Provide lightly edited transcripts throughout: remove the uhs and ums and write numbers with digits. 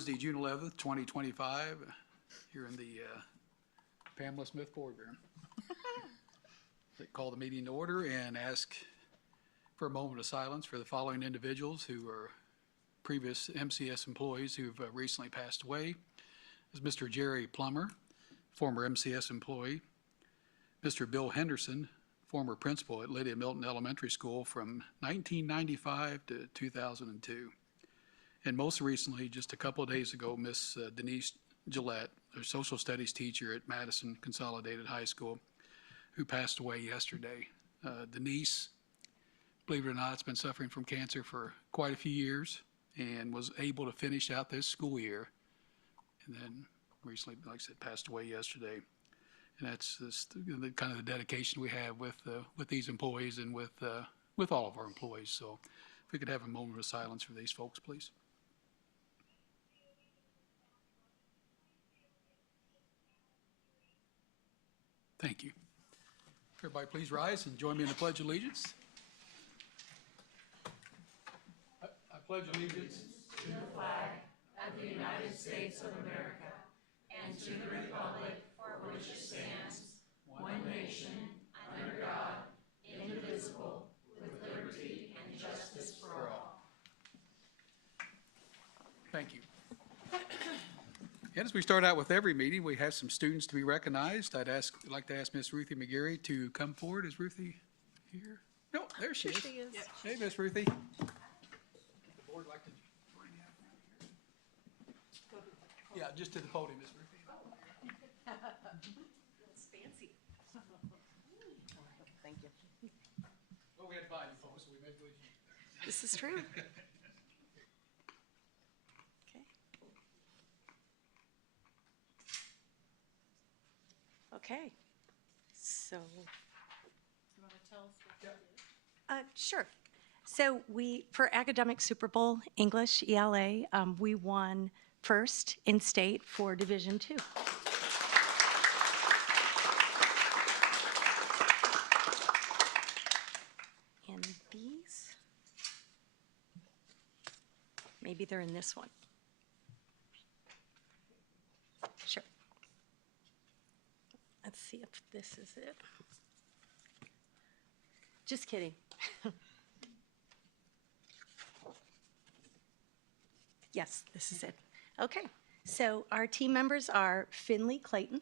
Wednesday, June 11th, 2025, here in the Pamela Smith boardroom. Call the meeting to order and ask for a moment of silence for the following individuals who are previous MCS employees who've recently passed away. Is Mr. Jerry Plummer, former MCS employee. Mr. Bill Henderson, former principal at Lydia Milton Elementary School from 1995 to 2002. And most recently, just a couple of days ago, Miss Denise Gillette, a social studies teacher at Madison Consolidated High School, who passed away yesterday. Denise, believe it or not, has been suffering from cancer for quite a few years and was able to finish out this school year. And then recently, like I said, passed away yesterday. And that's just the kind of the dedication we have with these employees and with all of our employees. So if we could have a moment of silence for these folks, please. Thank you. Everybody please rise and join me in the Pledge of Allegiance. I pledge allegiance to the flag of the United States of America and to the republic for which it stands, one nation, under God, indivisible, with liberty and justice for all. Thank you. And as we start out with every meeting, we have some students to be recognized. I'd like to ask Miss Ruthie McGarry to come forward. Is Ruthie here? No, there she is. She is. Yeah. Hey, Miss Ruthie. The board like to join you. Yeah, just to the podium, Miss Ruthie. It's fancy. Thank you. Well, we had to buy you folks, so we made it. This is true. Okay, so. You want to tell us what that is? Sure. So for Academic Super Bowl English, ELA, we won first in state for Division II. And these, maybe they're in this one. Sure. Let's see if this is it. Just kidding. Yes, this is it. Okay, so our team members are Finley Clayton.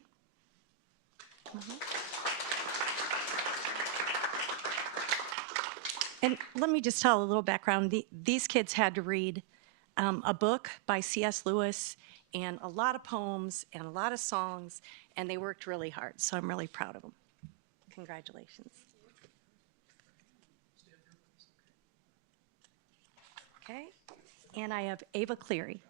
And let me just tell a little background. These kids had to read a book by C.S. Lewis and a lot of poems and a lot of songs, and they worked really hard, so I'm really proud of them. Congratulations. Okay, and I have Ava Cleary.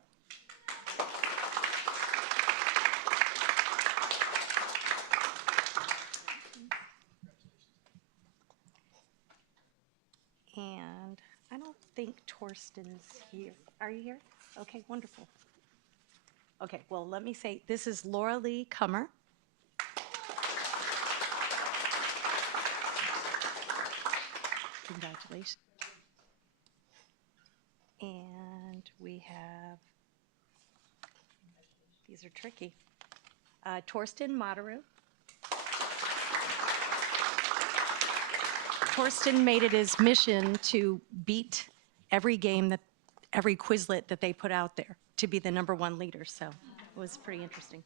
And I don't think Torsten's here. Are you here? Okay, wonderful. Okay, well, let me say, this is Laura Lee Cummer. Congratulations. And we have, these are tricky, Torsten Moderu. Torsten made it his mission to beat every game every Quizlet that they put out there to be the #1 leader, so it was pretty interesting.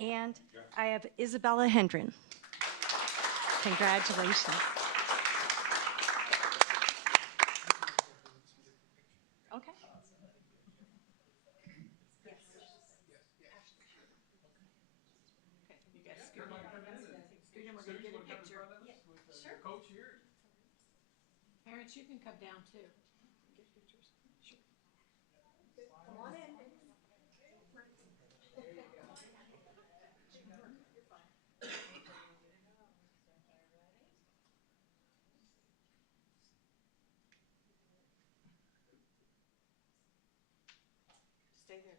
And I have Isabella Hendren. Congratulations. Okay. Yes. Okay, you guys scoot in. Scoot in, we're going to get a picture. Sure. Coach here. Parents, you can come down too. Get pictures. Sure. Come on in. Stay there.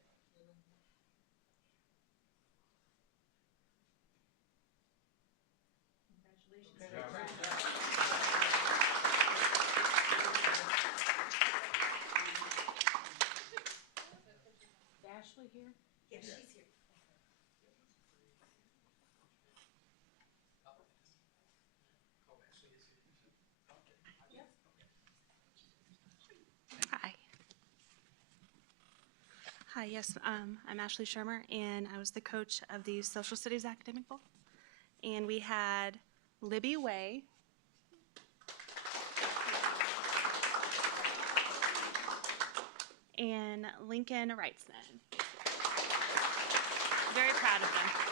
Ashley here? Yes, she's here. Hi. Hi, yes, I'm Ashley Shermer, and I was the coach of the Social Studies Academic Bowl. And we had Libby Way, and Lincoln Wrightsman. Very proud of them.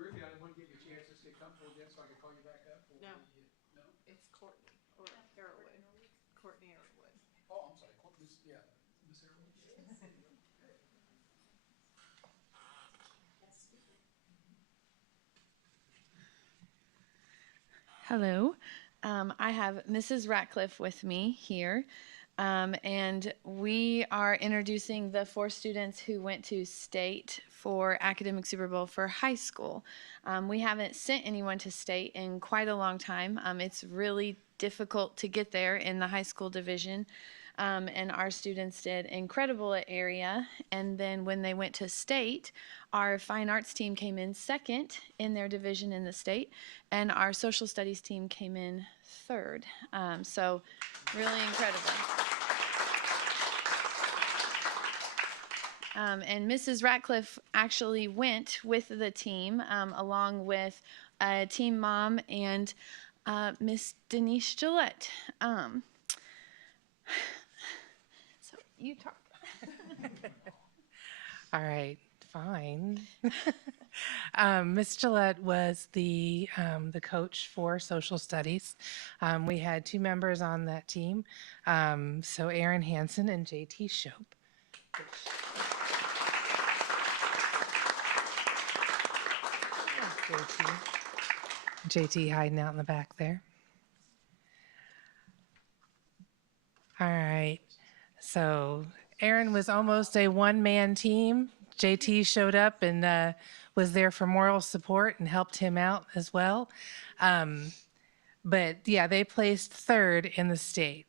Ruby, I didn't want to give you a chance just to get comfortable again so I could call you back up. No. No? It's Courtney, or Arrowwood. Courtney Arrowwood. Oh, I'm sorry. Yeah, Miss Arrowood. Hello. I have Mrs. Ratcliffe with me here, and we are introducing the 4 students who went to state for Academic Super Bowl for high school. We haven't sent anyone to state in quite a long time. It's really difficult to get there in the high school division. And our students did incredible at area. And then when they went to state, our fine arts team came in second in their division in the state, and our social studies team came in third. So really incredible. And Mrs. Ratcliffe actually went with the team along with team mom and Miss Denise Gillette. So you talk. All right, fine. Miss Gillette was the coach for social studies. We had 2 members on that team, so Aaron Hansen and JT Shope. JT hiding out in the back there. All right. So Aaron was almost a one-man team. JT showed up and was there for moral support and helped him out as well. But yeah, they placed third in the state.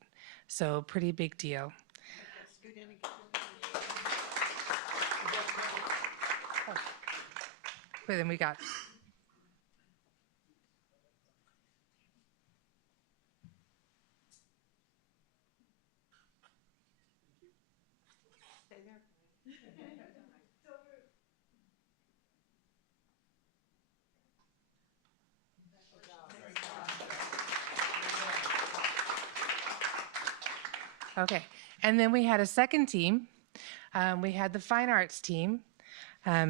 So pretty big deal. But then we got okay. And then we had a second team. We had the fine arts team.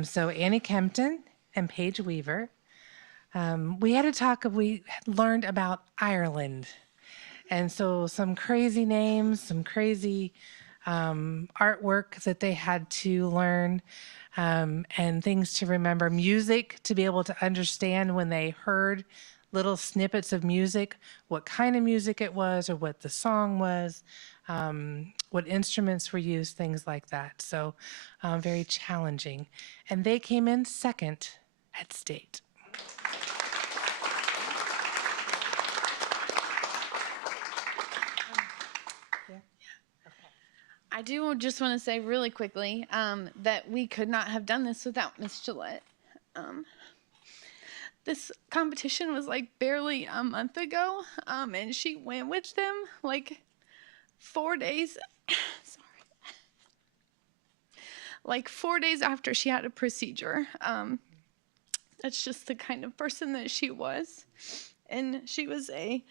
So Annie Kempton and Paige Weaver. We had a talk we learned about Ireland. And so some crazy names, some crazy artwork that they had to learn, and things to remember. Music to be able to understand when they heard little snippets of music, what kind of music it was or what the song was, what instruments were used, things like that. So very challenging. And they came in second at state. I do just want to say really quickly that we could not have done this without Miss Gillette. This competition was like barely a month ago, and she went with them like 4 days. Sorry. Like 4 days after she had a procedure. That's just the kind of person that she was. And she was a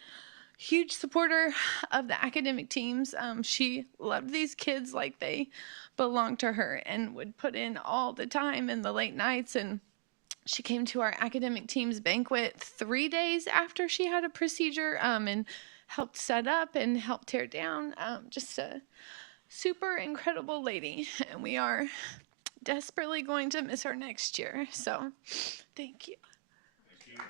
huge supporter of the academic teams. She loved these kids like they belonged to her and would put in all the time and the late nights and She came to our academic team's banquet 3 days after she had a procedure, and helped set up and help tear down. Just a super incredible lady, and we are desperately going to miss her next year. So, thank you. Thank you.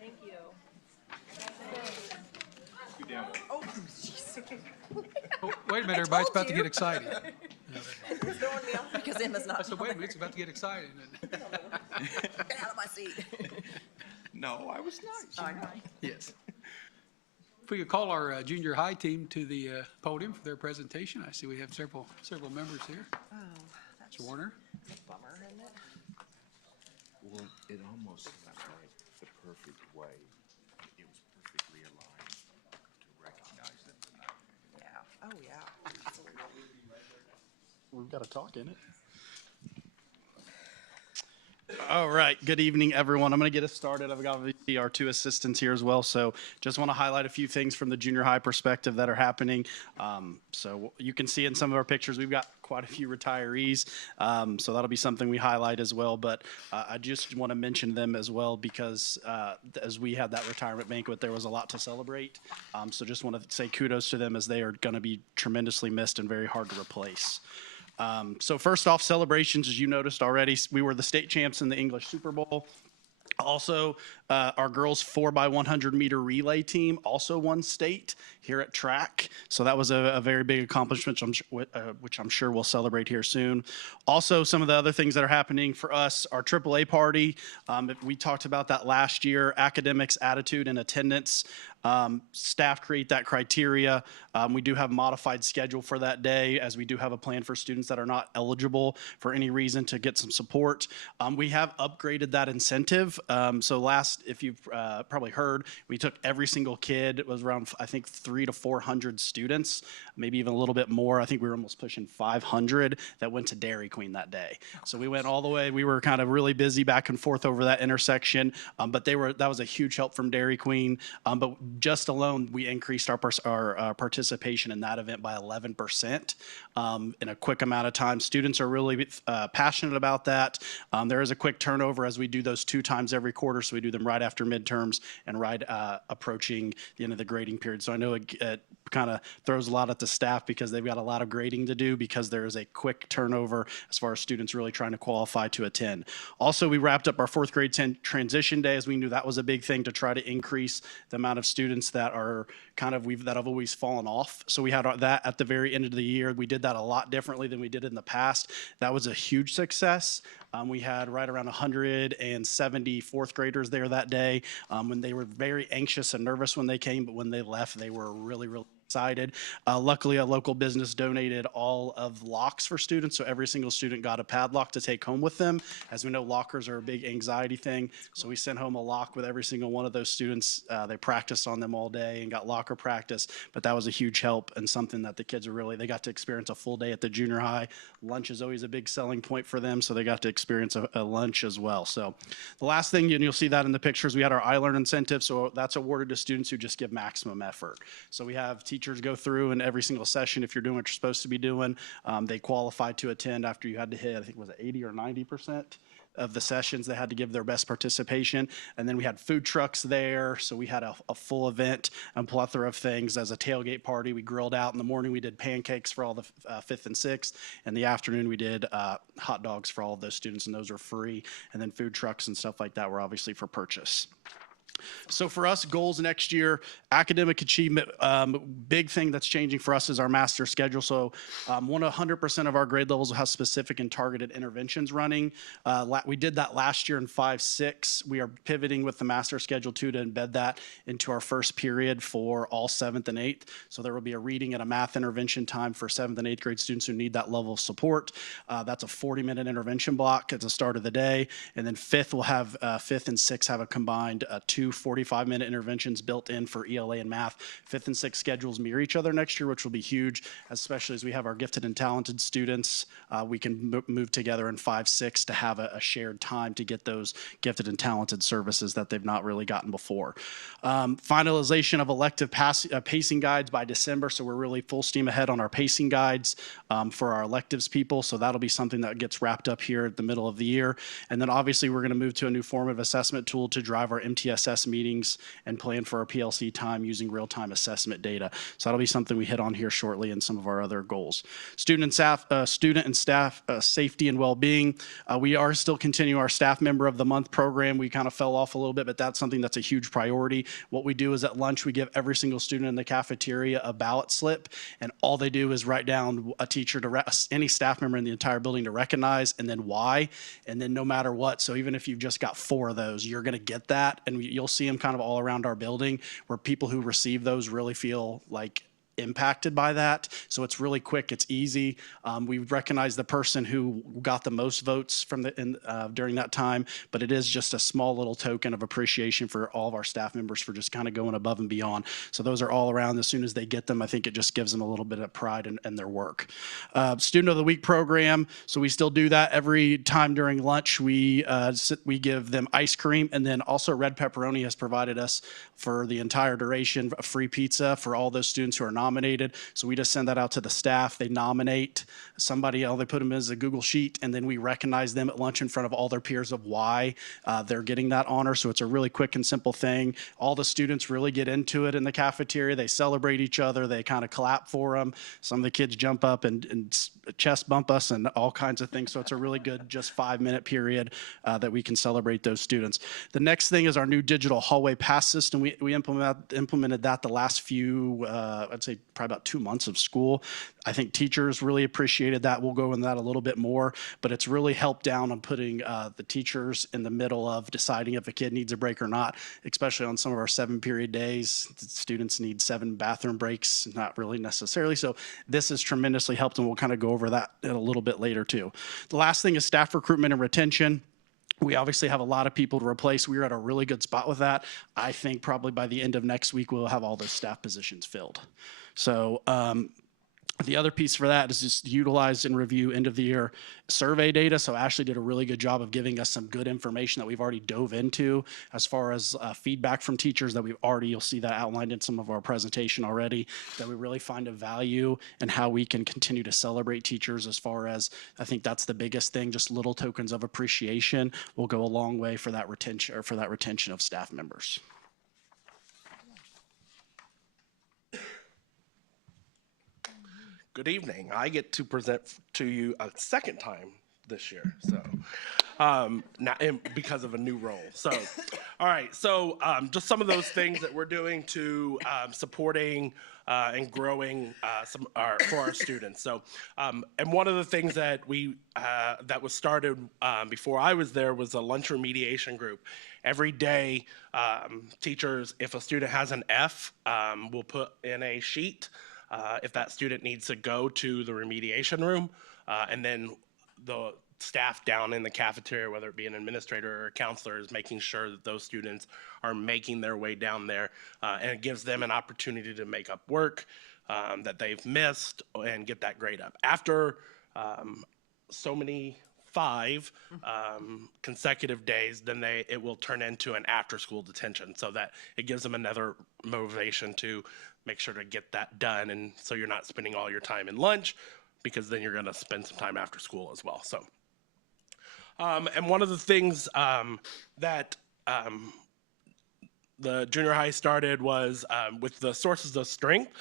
Thank you. Oh, Oh, wait a minute, everybody's about to get excited. It's throwing me off because Emma's I not. said, wait a minute, it's about to get excited. Get out of my seat. No, I was nice. I know. Yes. If we could call our junior high team to the podium for their presentation. I see we have several members here. Oh, that's Mr. Warner. a bummer, isn't it? Well, it almost felt like the perfect way. It was perfectly aligned to recognize them tonight. Yeah. Oh, yeah. Absolutely. We've got to talk in it. All right. Good evening, everyone. I'm going to get us started. I've got obviously our two assistants here as well. So just want to highlight a few things from the junior high perspective that are happening. So you can see in some of our pictures, we've got quite a few retirees. So that'll be something we highlight as well. But I just want to mention them as well because as we had that retirement banquet, there was a lot to celebrate. So just want to say kudos to them as they are going to be tremendously missed and very hard to replace. So first off, celebrations, as you noticed already, we were the state champs in the English Super Bowl. Also, our girls 4x100 meter relay team also won state here at track. So that was a very big accomplishment, which I'm sure we'll celebrate here soon. Also, some of the other things that are happening for us, our AAA party, we talked about that last year, academics, attitude, and attendance. Staff create that criteria. We do have a modified schedule for that day, as we do have a plan for students that are not eligible for any reason to get some support. We have upgraded that incentive. So last, if you've probably heard, we took every single kid. It was around, I think, 300 to 400 students, maybe even a little bit more. I think we were almost pushing 500 that went to Dairy Queen that day. So we went all the way. We were kind of really busy back and forth over that intersection, but that was a huge help from Dairy Queen. But just alone, we increased our participation in that event by 11% in a quick amount of time. Students are really passionate about that. There is a quick turnover as we do those 2 times every quarter, so we do them right after midterms and right approaching the end of the grading period. So I know it kind of throws a lot at the staff because they've got a lot of grading to do because there is a quick turnover as far as students really trying to qualify to attend. Also, we wrapped up our 4th grade transition day as we knew that was a big thing to try to increase the amount of students that are that have always fallen off. So we had that at the very end of the year. We did that a lot differently than we did in the past. That was a huge success. We had right around 170 4th graders there that day when they were very anxious and nervous when they came, but when they left, they were really, really excited. Luckily, a local business donated all of locks for students, so every single student got a padlock to take home with them. As we know, lockers are a big anxiety thing, so we sent home a lock with every single one of those students. They practiced on them all day and got locker practice, but that was a huge help and something that the kids they got to experience a full day at the junior high. Lunch is always a big selling point for them, so they got to experience a lunch as well. So the last thing, and you'll see that in the pictures, we had our iLearn incentive, so that's awarded to students who just give maximum effort. So we have teachers go through and every single session, if you're doing what you're supposed to be doing, they qualify to attend after you had to hit, I think, was it 80 or 90% of the sessions. They had to give their best participation. And then we had food trucks there. So we had a full event and plethora of things as a tailgate party. We grilled out in the morning. We did pancakes for all the 5th and 6th. In the afternoon, we did hot dogs for all of those students, and those were free. And then food trucks and stuff like that were obviously for purchase. So for us, goals next year, academic achievement, big thing that's changing for us is our master schedule. So 100% of our grade levels will have specific and targeted interventions running. We did that last year in 5-6. We are pivoting with the master schedule too to embed that into our first period for all 7th and 8th. So there will be a reading and a math intervention time for 7th and 8th grade students who need that level of support. That's a 40-minute intervention block at the start of the day. And then 5th will have, 5th and 6th have a combined 2 45-minute interventions built in for ELA and math. 5th and 6th schedules mirror each other next year, which will be huge, especially as we have our gifted and talented students. We can move together in 5-6 to have a shared time to get those gifted and talented services that they've not really gotten before. Finalization of elective pacing guides by December, so we're really full steam ahead on our pacing guides for our electives people, so that'll be something that gets wrapped up here at the middle of the year. And then obviously we're going to move to a new formative assessment tool to drive our MTSS meetings and plan for our PLC time using real-time assessment data. So that'll be something we hit on here shortly in some of our other goals. Student and staff safety and well-being. We are still continuing our staff member of the month program. We kind of fell off a little bit, but that's something that's a huge priority. What we do is at lunch, we give every single student in the cafeteria a ballot slip, and all they do is write down a teacher to any staff member in the entire building to recognize, and then why, and then no matter what. So even if you've just got 4 of those, you're going to get that, and you'll see them kind of all around our building where people who receive those really feel like impacted by that. So it's really quick, it's easy. We recognize the person who got the most votes from during that time, but it is just a small little token of appreciation for all of our staff members for just kind of going above and beyond. So those are all around. As soon as they get them, I think it just gives them a little bit of pride in their work. Student of the Week program. So we still do that every time during lunch. We give them ice cream, and then also Red Pepperoni has provided us for the entire duration a free pizza for all those students who are nominated. So we just send that out to the staff. They nominate somebody else. They put them as a Google sheet, and then we recognize them at lunch in front of all their peers of why they're getting that honor. So it's a really quick and simple thing. All the students really get into it in the cafeteria. They celebrate each other. They kind of clap for them. Some of the kids jump up and chest bump us and all kinds of things. So it's a really good just 5-minute period that we can celebrate those students. The next thing is our new digital hallway pass system. We implemented that the last few, I'd say probably about 2 months of school. I think teachers really appreciated that. We'll go into that a little bit more, but it's really helped down on putting the teachers in the middle of deciding if a kid needs a break or not, especially on some of our 7-period days. The students need 7 bathroom breaks, not really necessarily. So this has tremendously helped, and we'll kind of go over that in a little bit later too. The last thing is staff recruitment and retention. We obviously have a lot of people to replace. We're at a really good spot with that. I think probably by the end of next week, we'll have all those staff positions filled. So the other piece for that is just utilize and review end of the year survey data. So Ashley did a really good job of giving us some good information that we've already dove into as far as feedback from teachers that you'll see that outlined in some of our presentation already, that we really find a value in how we can continue to celebrate teachers as far as, I think that's the biggest thing, just little tokens of appreciation will go a long way for that retention of staff members. Good evening. I get to present to you a second time this year, so because of a new role. So, all right. So, just some of those things that we're doing to supporting and growing for our students. So, and one of the things that that was started before I was there was a lunch remediation group. Every day, teachers, if a student has an F, will put in a sheet. If that student needs to go to the remediation room, and then the staff down in the cafeteria, whether it be an administrator or a counselor, is making sure that those students are making their way down there, and it gives them an opportunity to make up work that they've missed and get that grade up. After so many 5 consecutive days, then it will turn into an after-school detention, so that it gives them another motivation to make sure to get that done, and so you're not spending all your time in lunch, because then you're going to spend some time after school as well. So, and one of the things that the junior high started was with the Sources of Strength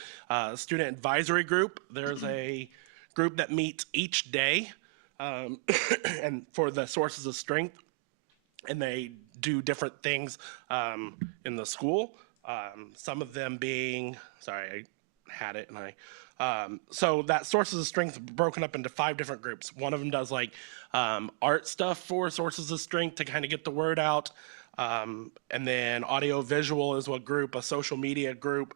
student advisory group. There's a group that meets each day, and for the Sources of Strength. and they do different things in the school. Some of them being, sorry, I had it and so that sources of strength broken up into 5 different groups. One of them does like art stuff for sources of strength to kind of get the word out. And then audio visual is what group, a social media group.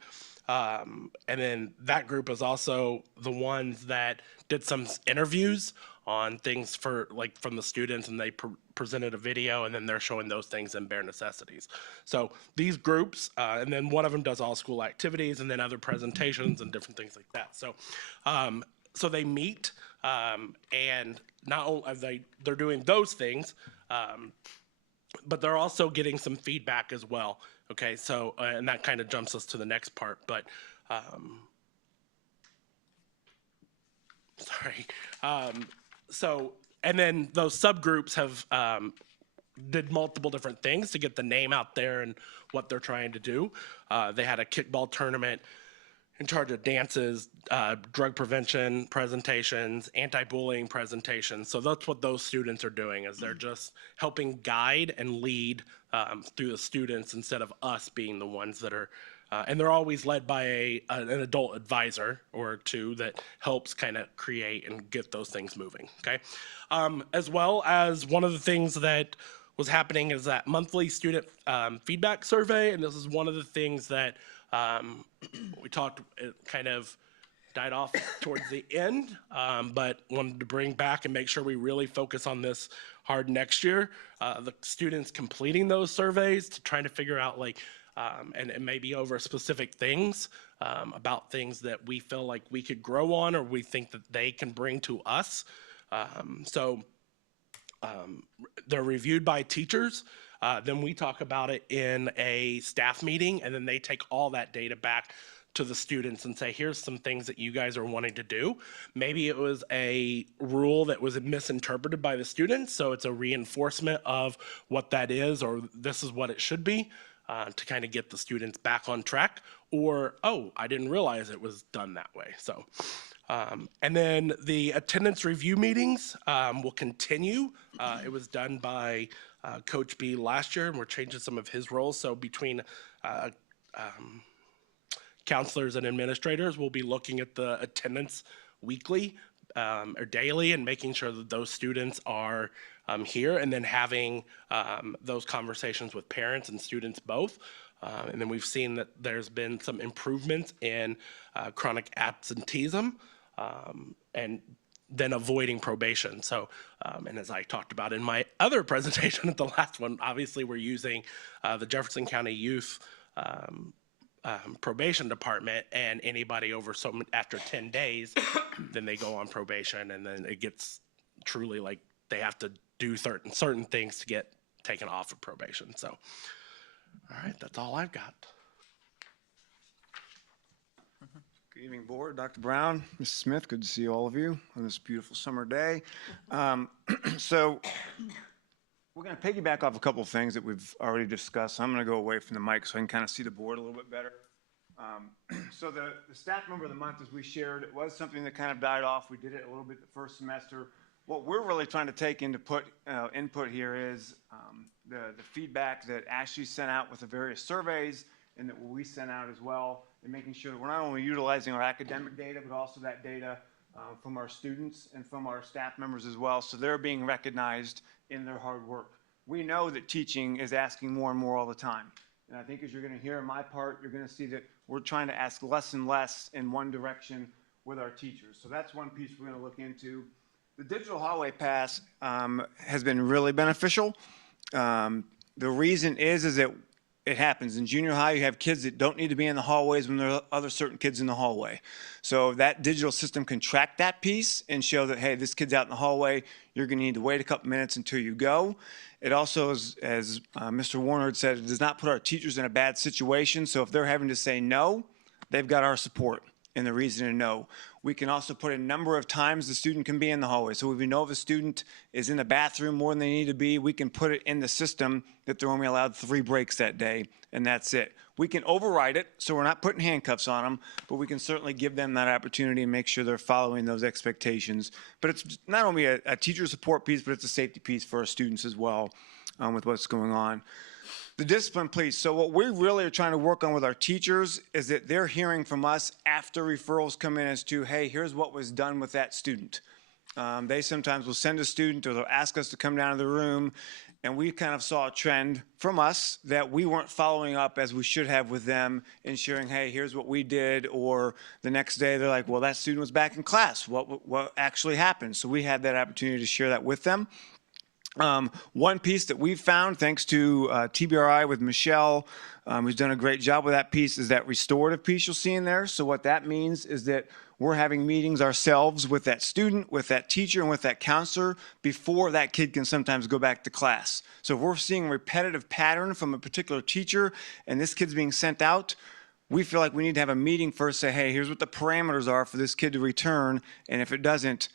And then that group is also the ones that did some interviews on things for like from the students, and they presented a video, and then they're showing those things in bare necessities. So these groups, and then one of them does all school activities, and then other presentations and different things like that. So, so they meet, and not only they're doing those things, but they're also getting some feedback as well. Okay, so and that kind of jumps us to the next part, but sorry. So, and then those subgroups have did multiple different things to get the name out there and what they're trying to do. They had a kickball tournament in charge of dances, drug prevention presentations, anti-bullying presentations. So that's what those students are doing, is they're just helping guide and lead through the students instead of us being the ones that are, and they're always led by an adult advisor or two that helps kind of create and get those things moving, okay? As well as one of the things that was happening is that monthly student feedback survey, and this is one of the things that we talked, it kind of died off towards the end, but wanted to bring back and make sure we really focus on this hard next year. The students completing those surveys to trying to figure out like, and maybe over specific things about things that we feel like we could grow on or we think that they can bring to us. They're reviewed by teachers. Then we talk about it in a staff meeting, and then they take all that data back to the students and say, here's some things that you guys are wanting to do. Maybe it was a rule that was misinterpreted by the students, so it's a reinforcement of what that is, or this is what it should be, to kind of get the students back on track, or, oh, I didn't realize it was done that way. So, and then the attendance review meetings will continue. It was done by Coach B last year, and we're changing some of his roles. So between counselors and administrators, we'll be looking at the attendance weekly or daily and making sure that those students are here, and then having those conversations with parents and students both. And then we've seen that there's been some improvements in chronic absenteeism and then avoiding probation. So, and as I talked about in my other presentation at the last one, obviously we're using the Jefferson County Youth probation department, and anybody over after 10 days, then they go on probation, and then it gets truly like they have to do certain things to get taken off of probation. So, all right, that's all I've got. Good evening, board. Dr. Brown, Mrs. Smith, good to see all of you on this beautiful summer day. So we're going to piggyback off a couple of things that we've already discussed. I'm going to go away from the mic so I can kind of see the board a little bit better. So the staff member of the month, as we shared, it was something that kind of died off. We did it a little bit the first semester. What we're really trying to take into input here is the feedback that Ashley sent out with the various surveys, and that we sent out as well, and making sure that we're not only utilizing our academic data, but also that data from our students and from our staff members as well, so they're being recognized in their hard work. We know that teaching is asking more and more all the time, and I think as you're going to hear in my part, you're going to see that we're trying to ask less and less in one direction with our teachers. So that's one piece we're going to look into. The digital hallway pass has been really beneficial. The reason is that it happens. In junior high, you have kids that don't need to be in the hallways when there are other certain kids in the hallway. So that digital system can track that piece and show that, hey, this kid's out in the hallway. You're going to need to wait a couple minutes until you go. It also, as Mr. Warner had said, it does not put our teachers in a bad situation. So if they're having to say no, they've got our support in the reason to no. We can also put a number of times the student can be in the hallway. So if we know if a student is in the bathroom more than they need to be, we can put it in the system that they're only allowed 3 breaks that day, and that's it. We can override it, so we're not putting handcuffs on them, but we can certainly give them that opportunity and make sure they're following those expectations. But it's not only a teacher support piece, but it's a safety piece for our students as well. with what's going on. The discipline piece. So what we really are trying to work on with our teachers is that they're hearing from us after referrals come in as to, hey, here's what was done with that student. They sometimes will send a student or they'll ask us to come down to the room, and we kind of saw a trend from us that we weren't following up as we should have with them, ensuring, hey, here's what we did, or the next day they're like, well, that student was back in class. What actually happened? So we had that opportunity to share that with them. One piece that we've found, thanks to TBRI with Michelle, who's done a great job with that piece, is that restorative piece you'll see in there. So what that means is that we're having meetings ourselves with that student, with that teacher, and with that counselor before that kid can sometimes go back to class. So if we're seeing a repetitive pattern from a particular teacher and this kid's being sent out, we feel like we need to have a meeting first, say, hey, here's what the parameters are for this kid to return, and if it doesn't,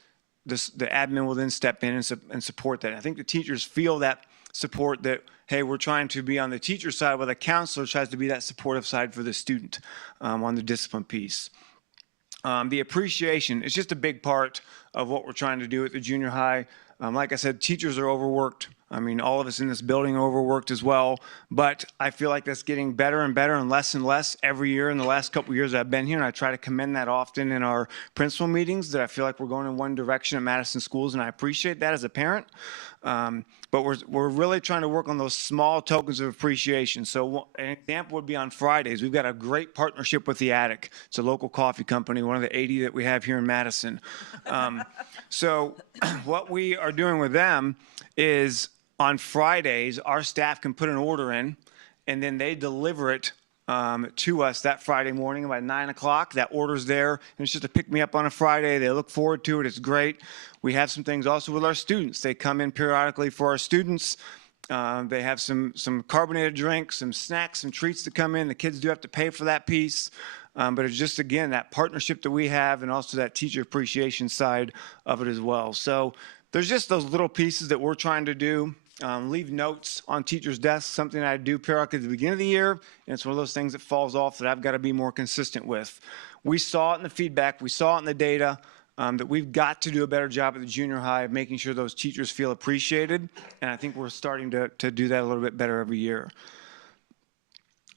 the admin will then step in and support that. I think the teachers feel that support, that, hey, we're trying to be on the teacher side while the counselor tries to be that supportive side for the student on the discipline piece. The appreciation is just a big part of what we're trying to do at the junior high. Like I said, teachers are overworked. I mean, all of us in this building are overworked as well, but I feel like that's getting better and better and less every year in the last couple of years that I've been here, and I try to commend that often in our principal meetings, that I feel like we're going in one direction at Madison Schools, and I appreciate that as a parent. But we're really trying to work on those small tokens of appreciation. So an example would be on Fridays. We've got a great partnership with The Attic. It's a local coffee company, one of the 80 that we have here in Madison. So what we are doing with them is on Fridays, our staff can put an order in, and then they deliver it to us that Friday morning about 9 o'clock. That order's there, and it's just to pick me up on a Friday. They look forward to it. It's great. We have some things also with our students. They come in periodically for our students. They have some carbonated drinks, some snacks, some treats to come in. The kids do have to pay for that piece. But it's just, again, that partnership that we have, and also that teacher appreciation side of it as well. So there's just those little pieces that we're trying to do. Leave notes on teachers' desks, something I do periodically at the beginning of the year, and it's one of those things that falls off that I've got to be more consistent with. We saw it in the feedback, we saw it in the data, that we've got to do a better job at the junior high of making sure those teachers feel appreciated, and I think we're starting to do that a little bit better every year.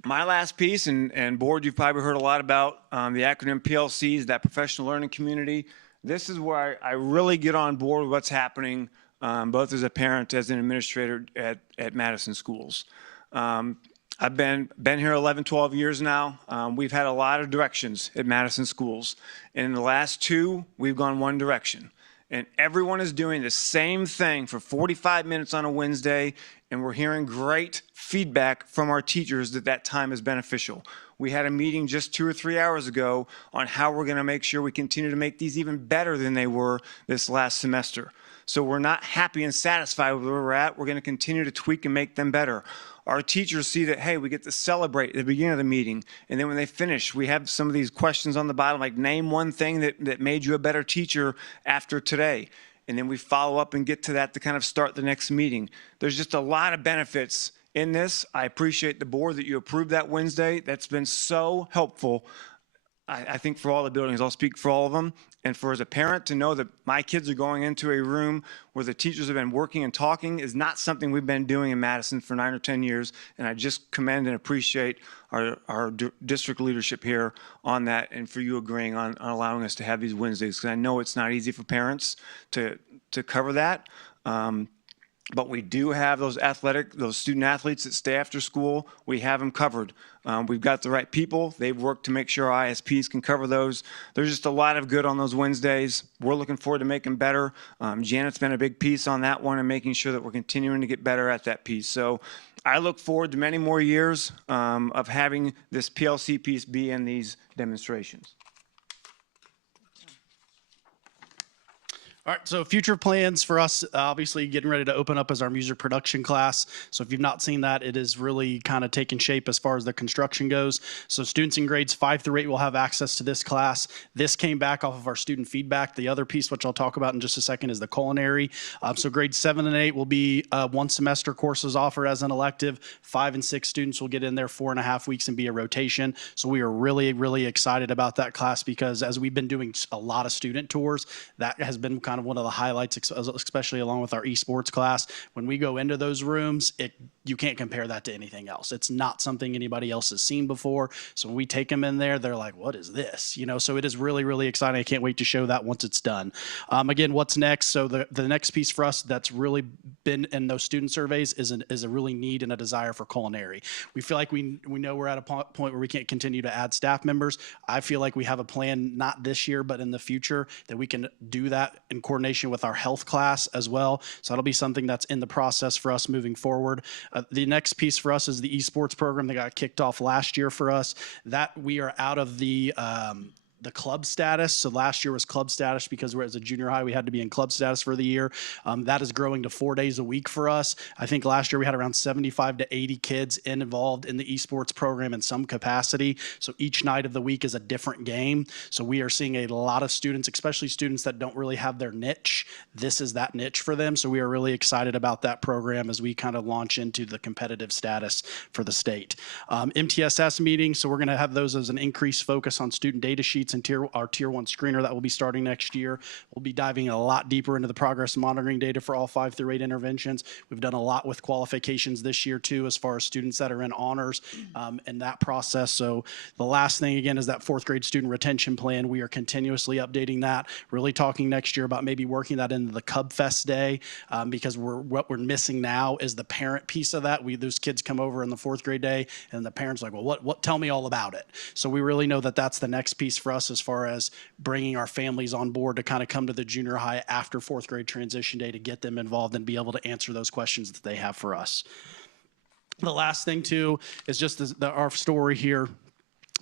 My last piece, and board, you've probably heard a lot about the acronym PLCs, that professional learning community. This is where I really get on board with what's happening, both as a parent, as an administrator at Madison Schools. I've been here 11, 12 years now. We've had a lot of directions at Madison Schools. And in the last 2, we've gone one direction. And everyone is doing the same thing for 45 minutes on a Wednesday, and we're hearing great feedback from our teachers that time is beneficial. We had a meeting just 2 or 3 hours ago on how we're going to make sure we continue to make these even better than they were this last semester. So we're not happy and satisfied with where we're at. We're going to continue to tweak and make them better. Our teachers see that, hey, we get to celebrate at the beginning of the meeting. And then when they finish, we have some of these questions on the bottom, like name one thing that made you a better teacher after today. And then we follow up and get to that to kind of start the next meeting. There's just a lot of benefits in this. I appreciate the board that you approved that Wednesday. That's been so helpful. I think for all the buildings, I'll speak for all of them. And for as a parent to know that my kids are going into a room where the teachers have been working and talking is not something we've been doing in Madison for 9 or 10 years. And I just commend and appreciate our district leadership here on that, and for you agreeing on allowing us to have these Wednesdays, because I know it's not easy for parents to cover that. But we do have those student athletes that stay after school. We have them covered. We've got the right people. They've worked to make sure our ISPs can cover those. There's just a lot of good on those Wednesdays. We're looking forward to making better. Janet's been a big piece on that one and making sure that we're continuing to get better at that piece. So I look forward to many more years of having this PLC piece be in these demonstrations. All right, so future plans for us, obviously getting ready to open up as our music production class. So if you've not seen that, it is really kind of taking shape as far as the construction goes. So students in grades 5 through 8 will have access to this class. This came back off of our student feedback. The other piece, which I'll talk about in just a second, is the culinary. So grades 7 and 8 will be 1 semester courses offered as an elective. 5 and 6 students will get in there 4.5 weeks and be a rotation. So we are really, really excited about that class, because as we've been doing a lot of student tours, that has been kind kind of one of the highlights, especially along with our esports class. When we go into those rooms, you can't compare that to anything else. It's not something anybody else has seen before. So when we take them in there, they're like, what is this? So it is really, really exciting. I can't wait to show that once it's done. Again, what's next? So the next piece for us that's really been in those student surveys is a really need and a desire for culinary. We feel like we know we're at a point where we can't continue to add staff members. I feel like we have a plan, not this year, but in the future, that we can do that in coordination with our health class as well. So that'll be something that's in the process for us moving forward. The next piece for us is the esports program that got kicked off last year for us. That we are out of the club status. So last year was club status because we're as a junior high, we had to be in club status for the year. That is growing to 4 days a week for us. I think last year we had around 75 to 80 kids involved in the esports program in some capacity. So each night of the week is a different game. So we are seeing a lot of students, especially students that don't really have their niche. This is that niche for them. So we are really excited about that program as we kind of launch into the competitive status for the state. MTSS meetings. So we're going to have those as an increased focus on student data sheets and our tier 1 screener that will be starting next year. We'll be diving a lot deeper into the progress monitoring data for all 5 through 8 interventions. We've done a lot with qualifications this year too, as far as students that are in honors and that process. So the last thing again is that 4th grade student retention plan. We are continuously updating that, really talking next year about maybe working that into the Cub Fest day because what we're missing now is the parent piece of that. Those kids come over in the 4th grade day and the parents are like, well, what tell me all about it. So we really know that that's the next piece for us as far as bringing our families on board to kind of come to the junior high after 4th grade transition day to get them involved and be able to answer those questions that they have for us. The last thing too is just our story here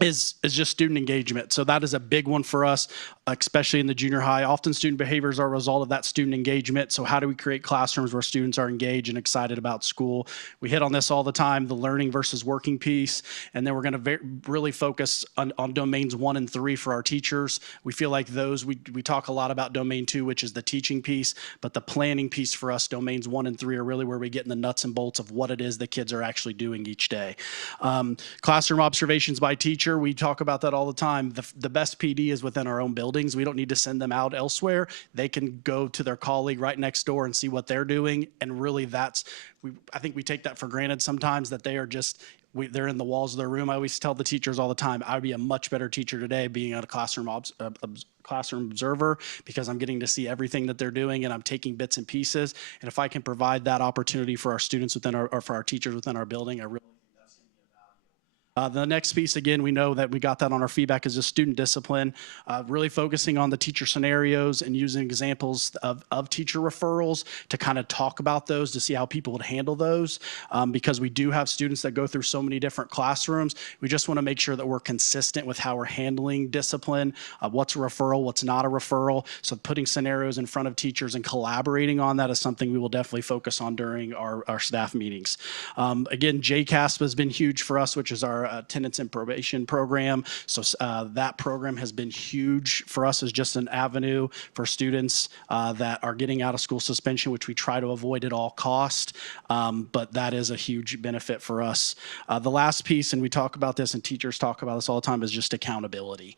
is just student engagement. So that is a big one for us, especially in the junior high. Often student behaviors are a result of that student engagement. So how do we create classrooms where students are engaged and excited about school? We hit on this all the time, the learning versus working piece. And then we're going to really focus on domains 1 and 3 for our teachers. We feel like those, we talk a lot about domain 2, which is the teaching piece, but the planning piece for us, domains 1 and 3 are really where we get in the nuts and bolts of what it is the kids are actually doing each day. Classroom observations by teacher. We talk about that all the time. The best PD is within our own buildings. We don't need to send them out elsewhere. They can go to their colleague right next door and see what they're doing. And really I think we take that for granted sometimes, that they are just, they're in the walls of their room. I always tell the teachers all the time, I would be a much better teacher today being a classroom observer, because I'm getting to see everything that they're doing and I'm taking bits and pieces. And if I can provide that opportunity for our students or for our teachers within our building, I really the next piece, again, we know that we got that on our feedback, is just student discipline, really focusing on the teacher scenarios and using examples of teacher referrals to kind of talk about those, to see how people would handle those, because we do have students that go through so many different classrooms. We just want to make sure that we're consistent with how we're handling discipline, what's a referral, what's not a referral. So putting scenarios in front of teachers and collaborating on that is something we will definitely focus on during our staff meetings. Again, JCASP has been huge for us, which is our attendance and probation program. So that program has been huge for us as just an avenue for students that are getting out of school suspension, which we try to avoid at all cost. But that is a huge benefit for us. The last piece, and we talk about this and teachers talk about this all the time, is just accountability.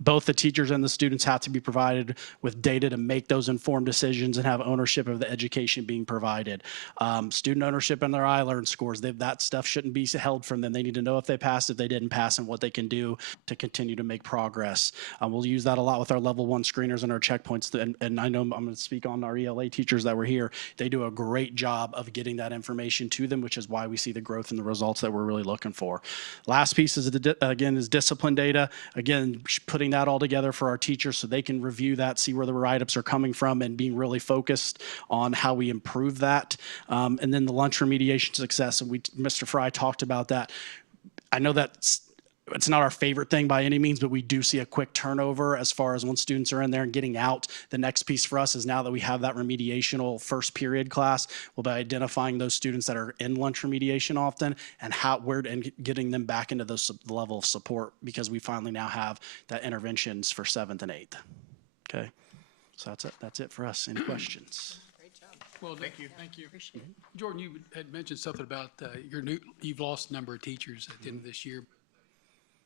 Both the teachers and the students have to be provided with data to make those informed decisions and have ownership of the education being provided. Student ownership in their iLearn scores, that stuff shouldn't be held from them. They need to know if they passed, if they didn't pass, and what they can do to continue to make progress. We'll use that a lot with our level 1 screeners and our checkpoints. And I know I'm going to speak on our ELA teachers that were here. They do a great job of getting that information to them, which is why we see the growth and the results that we're really looking for. Last piece is, is discipline data. Again, putting that all together for our teachers so they can review that, see where the write-ups are coming from, and being really focused on how we improve that. And then the lunch remediation success, and Mr. Fry talked about that. I know that it's not our favorite thing by any means, but we do see a quick turnover as far as when students are in there and getting out. The next piece for us is, now that we have that remediational first period class, we'll be identifying those students that are in lunch remediation often and and getting them back into the level of support, because we finally now have that interventions for 7th and 8th. Okay, so that's it for us. Any questions? Well, thank you. Thank you. Appreciate it. Jordan, you had mentioned something about you've lost a number of teachers at the end of this year.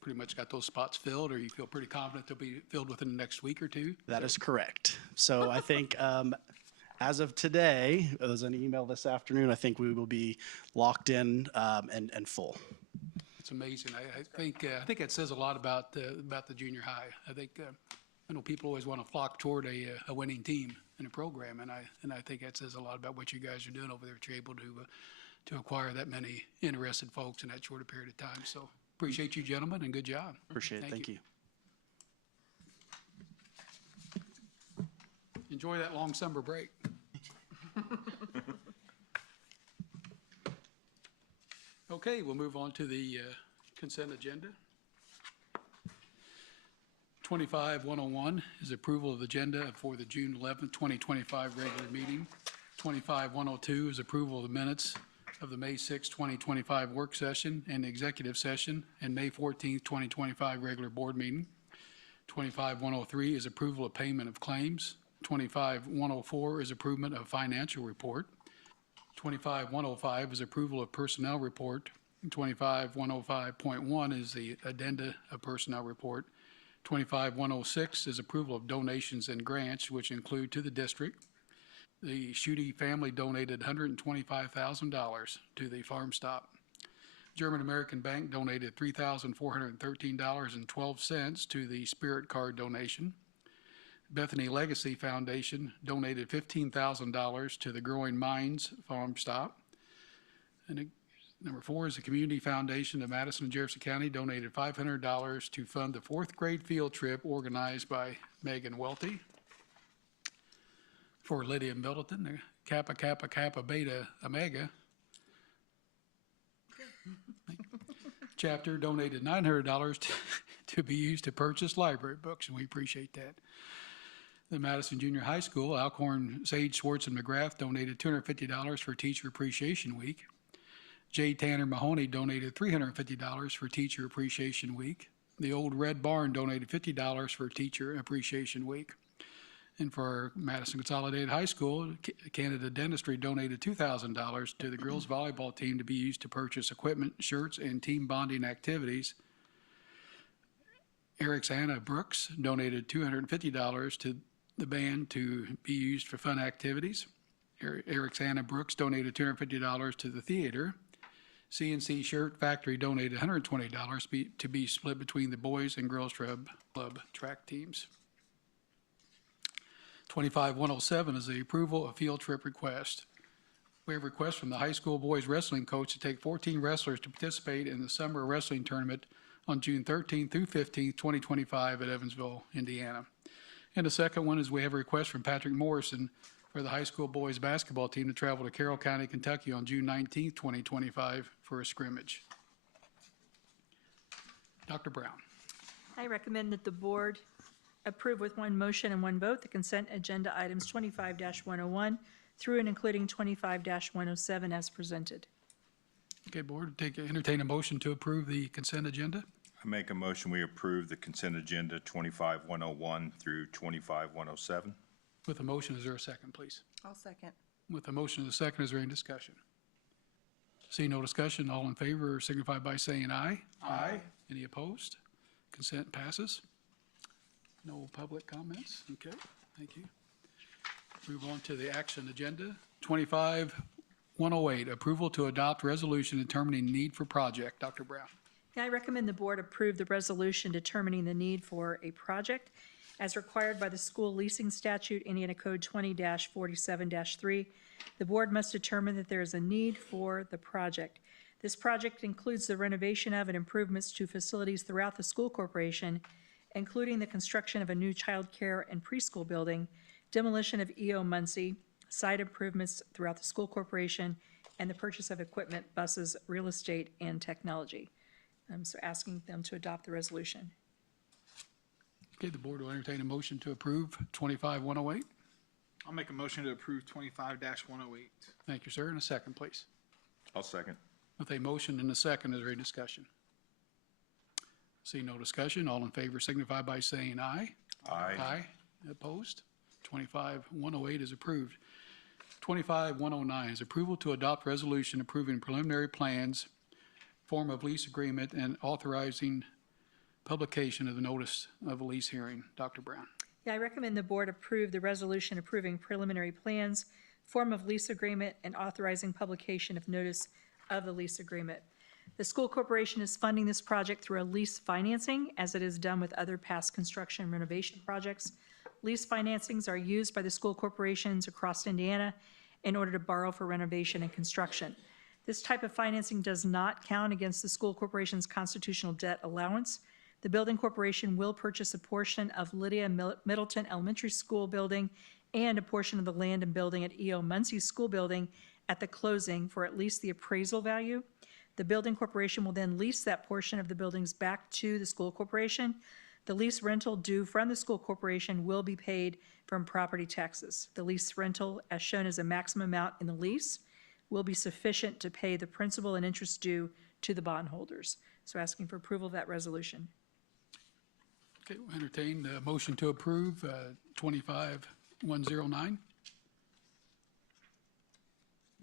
Pretty much got those spots filled, or you feel pretty confident they'll be filled within the next week or two? That is correct. So I think as of today, there's an email this afternoon, I think we will be locked in and full. It's amazing. I think it says a lot about the junior high. I know people always want to flock toward a winning team in a program, and I think that says a lot about what you guys are doing over there. That you're able to acquire that many interested folks in that short a period of time. So appreciate you, gentlemen, and good job. Appreciate it. Thank you. Enjoy that long summer break. Okay, we'll move on to the consent agenda. 25-101 is approval of the agenda for the June 11th, 2025 regular meeting. 25-102 is approval of the minutes of the May 6th, 2025 work session and the executive session and May 14th, 2025 regular board meeting. 25-103 is approval of payment of claims. 25-104 is approval of financial report. 25-105 is approval of personnel report. 25-105.1 is the addenda of personnel report. 25-106 is approval of donations and grants, which include to the district. The Schutte family donated $125,000 to the Farm Stop. German American Bank donated $3,413.12 to the Spirit Card donation. Bethany Legacy Foundation donated $15,000 to the Growing Minds Farm Stop. And number 4 is the Community Foundation of Madison and Jefferson County donated $500 to fund the 4th grade field trip organized by Megan Welty. For Lydia Middleton, the Kappa Kappa Kappa Beta Omega chapter donated $900 to be used to purchase library books, and we appreciate that. The Madison Junior High School, Alcorn, Sage, Schwartz, and McGrath donated $250 for Teacher Appreciation Week. J. Tanner Mahoney donated $350 for Teacher Appreciation Week. The Old Red Barn donated $50 for Teacher Appreciation Week. And for Madison Consolidated High School, Canada Dentistry donated $2,000 to the girls volleyball team to be used to purchase equipment, shirts, and team bonding activities. Eric's Anna Brooks donated $250 to the band to be used for fun activities. Eric's Anna Brooks donated $250 to the theater. CNC Shirt Factory donated $120 to be split between the boys and girls club track teams. 25-107 is the approval of field trip request. We have a request from the high school boys wrestling coach to take 14 wrestlers to participate in the summer wrestling tournament on June 13th through 15th, 2025 at Evansville, Indiana. And the second one is we have a request from Patrick Morrison for the high school boys basketball team to travel to Carroll County, Kentucky on June 19th, 2025 for a scrimmage. Dr. Brown. I recommend that the board approve with one motion and one vote the consent agenda items 25-101 through and including 25-107 as presented. Okay, board, entertain a motion to approve the consent agenda. I make a motion we approve the consent agenda 25-101 through 25-107. With a motion, is there a second, please? I'll second. With a motion and a second, is there any discussion? See no discussion, all in favor signify by saying aye. Aye. Any opposed? Consent passes. No public comments? Okay, thank you. Move on to the action agenda. 25-108, approval to adopt resolution determining need for project. Dr. Brown. I recommend the board approve the resolution determining the need for a project as required by the school leasing statute, Indiana Code 20-47-3. The board must determine that there is a need for the project. This project includes the renovation of and improvements to facilities throughout the school corporation, including the construction of a new child care and preschool building, demolition of E.O. Muncie, site improvements throughout the school corporation, and the purchase of equipment, buses, real estate, and technology. So asking them to adopt the resolution. Okay, the board will entertain a motion to approve 25-108. I'll make a motion to approve 25-108. Thank you, sir. And a second, please. I'll second. With a motion and a second, is there any discussion? See no discussion, all in favor signify by saying aye. Aye. Aye. Opposed? 25-108 is approved. 25-109 is approval to adopt resolution approving preliminary plans, form of lease agreement, and authorizing publication of the notice of a lease hearing. Dr. Brown. Yeah, I recommend the board approve the resolution approving preliminary plans, form of lease agreement, and authorizing publication of notice of the lease agreement. The school corporation is funding this project through a lease financing, as it has done with other past construction and renovation projects. Lease financings are used by the school corporations across Indiana in order to borrow for renovation and construction. This type of financing does not count against the school corporation's constitutional debt allowance. The building corporation will purchase a portion of Lydia Middleton Elementary School building and a portion of the land and building at E.O. Muncie School building at the closing for at least the appraisal value. The building corporation will then lease that portion of the buildings back to the school corporation. The lease rental due from the school corporation will be paid from property taxes. The lease rental, as shown as a maximum amount in the lease, will be sufficient to pay the principal and interest due to the bondholders. So asking for approval of that resolution. Okay, we'll entertain a motion to approve 25109.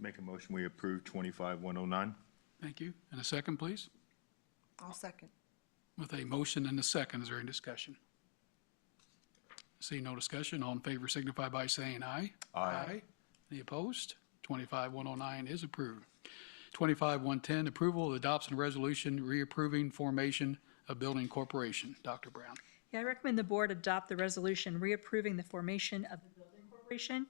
Make a motion, we approve 25109. Thank you. And a second, please. I'll second. With a motion and a second, is there any discussion? See no discussion, all in favor signify by saying aye. Aye. Any opposed? 25109 is approved. 25110, approval of the adoption resolution reapproving formation of building corporation. Dr. Brown. Yeah, I recommend the board adopt the resolution reapproving the formation of the building corporation